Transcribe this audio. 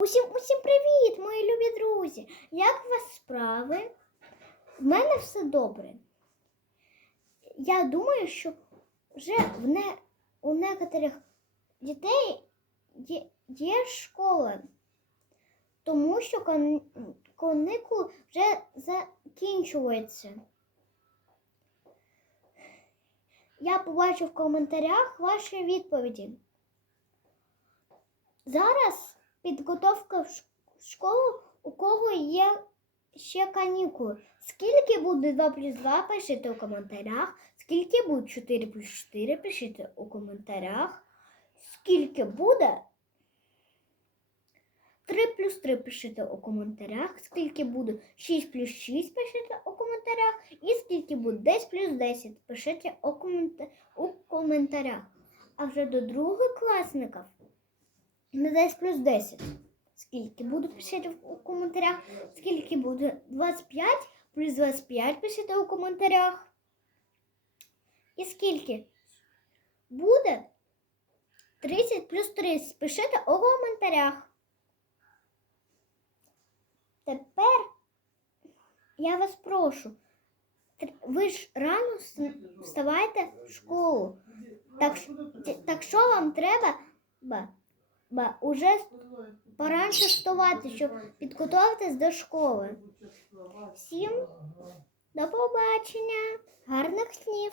Усім усім привіт, мої любі друзі! Як у вас справи? В мене все добре. Я думаю, що вже в не, у некоторих дітей є, є школа, тому що кан, канікули вже закінчуються. Я побачу в коментарях ваші відповіді. Зараз підготовка в школу, у кого є ще канікули. Скільки буде 2 плюс 2, пишіть у коментарях. Скільки буде 4 плюс 4, пишіть у коментарях. Скільки буде 3 плюс 3 пишіть у коментарях. Скільки буде 6 плюс 6, пишіть у коментарях. І скільки буде 10 плюс 10, пишіть у коментарях. А вже до другокласників на 10 плюс 10. Скільки буде пишіть у коментарях. Скільки буде 25 плюс 25 пишіть у коментарях. І скільки буде 30 плюс 30 пишіть у коментарях. Тепер я вас прошу. Ви ж рано вставайте в школу. Так, так що вам треба? Ба, уже поранше вставати, щоб підготуватись до школи. Всім до побачення, гарних снів!